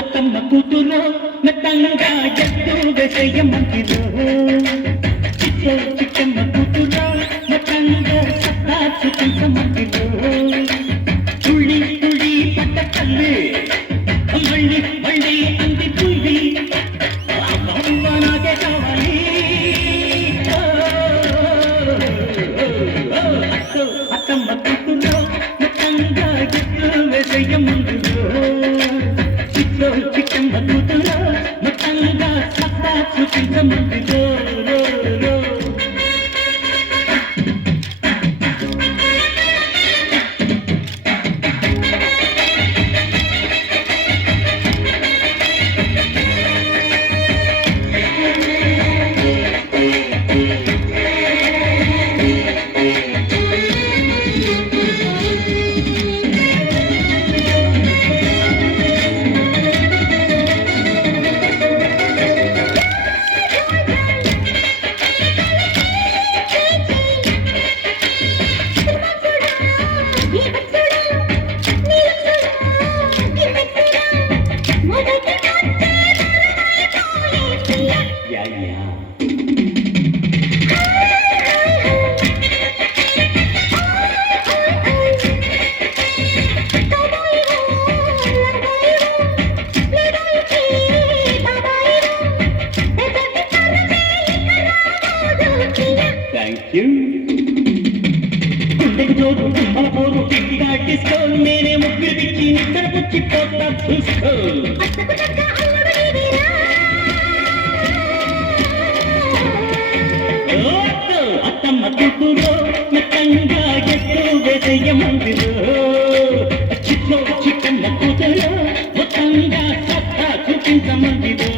అత్తమ్మ కూతురు మెత్తంగా ఎత్తు వేసేయమంటిరు చిట్టమ్మ కూతురు మెత్తంగా సత్తా చూపించమంటిరు తుళ్ళి తుళ్ళి పట్ట తల్లి మళ్ళీ మళ్ళీ అంది తుళ్ళి నాకే కావాలి అత్తమ్మ కూతురు మెత్తంగా ఎత్తు వేసేయమంటిరు చిట్టమ్మ కూతురు మొత్తంగా సత్తా చూపించమంటిరో నేనే ముగ్గురు పిచ్చి నిద్ర పుచ్చిపోతా చూసుకో అత్తమ్మ కూతురు మెత్తంగా ఎత్తు వేసేయమంటిరు చిట్టమ్మ కూతురు మొత్తంగా సత్తా చూపించమంటిరు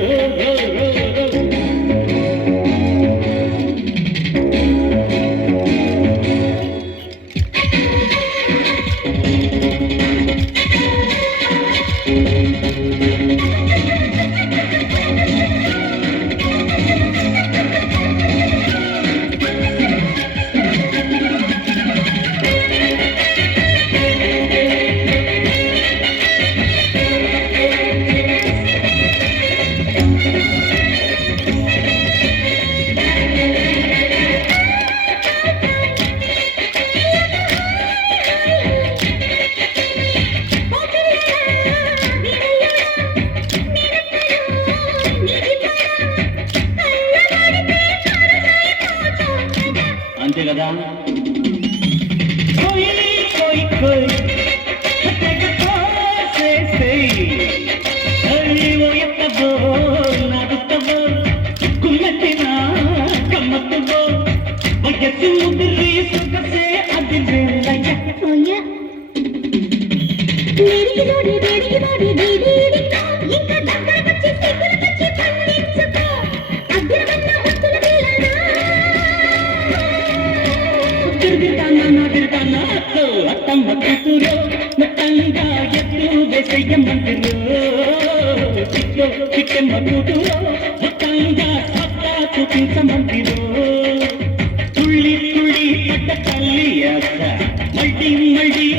అంతే కదా అత్తమ్మ కూతురు మెత్తంగా ఎత్తు వేసేయమంటిరు చిట్టమ్మ కూతురు మొత్తంగా సత్తా చూపించమంటిరు తుళ్ళి తుళ్ళి పట్ట తల్లి అత్త మళ్ళీ మళ్ళీ